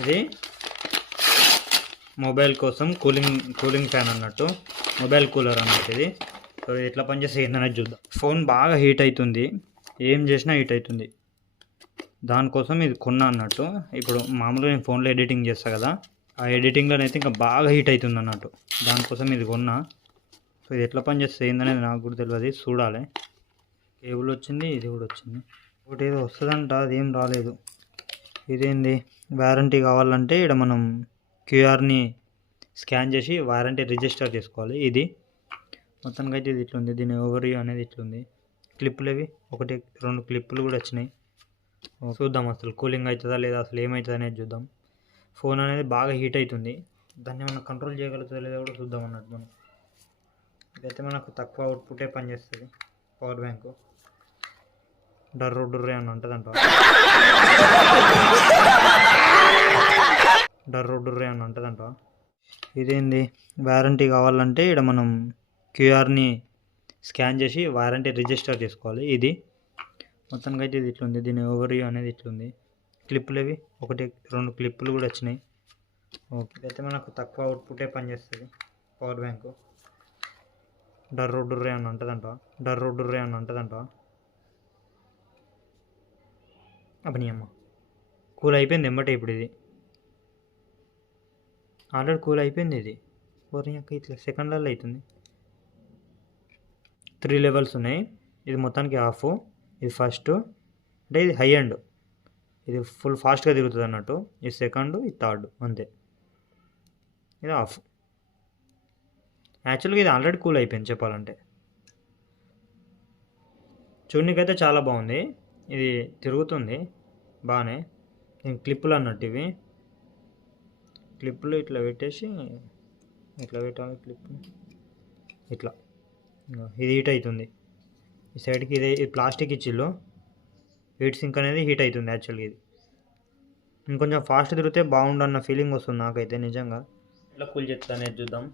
ఇది మొబైల్ కోసం cooling fan అన్నట్టు, మొబైల్ కూలర్ అన్నట్టు ఇది. సో ఇది ఎట్లా పనిచేస్తే ఏందనేది చూద్దాం. ఫోన్ బాగా హీట్ అవుతుంది, ఏం చేసినా హీట్ అవుతుంది. దానికోసం ఇది కొన్నా అన్నట్టు. ఇప్పుడు మామూలుగా నేను ఫోన్లో ఎడిటింగ్ చేస్తాను కదా, ఆ ఎడిటింగ్లోనైతే ఇంకా బాగా హీట్ అవుతుంది అన్నట్టు. దానికోసం ఇది కొన్నా. సో ఇది ఎట్లా పనిచేస్తే ఏందనేది నాకు కూడా తెలియదు, చూడాలి. కేబుల్ వచ్చింది, ఇది కూడా వచ్చింది. ఒకటి ఏదో వస్తుందంట, అదేం రాలేదు. ఇదేంది, వారంటీ కావాలంటే ఇక్కడ మనం క్యూఆర్ని స్కాన్ చేసి వారంటీ రిజిస్టర్ చేసుకోవాలి. ఇది మొత్తానికి అయితే ఇది ఇట్లుంది, దీని ఓవర్వ్యూ అనేది ఇట్లుంది. క్లిప్పులు ఇవి 1-2 క్లిప్పులు కూడా వచ్చినాయి. చూద్దాం అసలు కూలింగ్ అవుతుందా లేదా, అసలు ఏమవుతుంది అనేది చూద్దాం. ఫోన్ అనేది బాగా హీట్ అవుతుంది, దాన్ని మనం కంట్రోల్ చేయగలుగుతుందా లేదా కూడా చూద్దాం అన్నట్టు. మనం ఇదైతే మనకు తక్కువ అవుట్పుటే పనిచేస్తుంది. పవర్ బ్యాంకు డర్రే అని ఉంటుందంట, డర్రే అని ఉంటుందంట. ఇదేంది, వారంటీ కావాలంటే ఇక్కడ మనం క్యూఆర్ని స్కాన్ చేసి వారంటీ రిజిస్టర్ చేసుకోవాలి. ఇది మొత్తానికి అయితే ఇది ఇట్లుంది, దీని ఓవర్వ్యూ అనేది ఇట్లుంది. క్లిప్పులు ఇవి 1-2 క్లిప్పులు కూడా వచ్చినాయి. ఓకే, ఇదైతే మనకు తక్కువ అవుట్పుటే పనిచేస్తుంది. పవర్ బ్యాంకు డర్రే అని ఉంటుందంట. అప్పుడు అమ్మ కూల్ అయిపోయింది ఎమ్మటే. ఇప్పుడు ఇది ఆల్రెడీ కూల్ అయిపోయింది. ఇది ఇట్లా సెకండ్లలో అవుతుంది. 3 లెవెల్స్ ఉన్నాయి. ఇది మొత్తానికి ఆఫ్, ఇది ఫస్ట్ అంటే ఇది హై ఎండ్, ఇది ఫుల్ ఫాస్ట్గా తిరుగుతుంది అన్నట్టు. ఇది సెకండ్, ఇది థర్డ్, అంతే. ఇది ఆఫ్. యాక్చువల్గా ఇది ఆల్రెడీ కూల్ అయిపోయింది చెప్పాలంటే. చూడనీకైతే చాలా బాగుంది, ఇది తిరుగుతుంది బాగానే. క్లిప్పులు అన్నట్టు ఇవి క్లిప్పులు ఇట్లా పెట్టేసి ఇట్లా పెట్టాలి. క్లిప్ ఇట్లా, ఇది హీట్ అవుతుంది. ఈ సైడ్కి ఇది ప్లాస్టిక్ ఇచ్చిళ్ళు, హీట్ సింక్ అనేది హీట్ అవుతుంది. యాక్చువల్గా ఇది ఇంకొంచెం ఫాస్ట్ తిరిగితే బాగుండు అన్న ఫీలింగ్ వస్తుంది నాకైతే నిజంగా. ఇట్లా కూల్ చేస్తా అనేది చూద్దాం.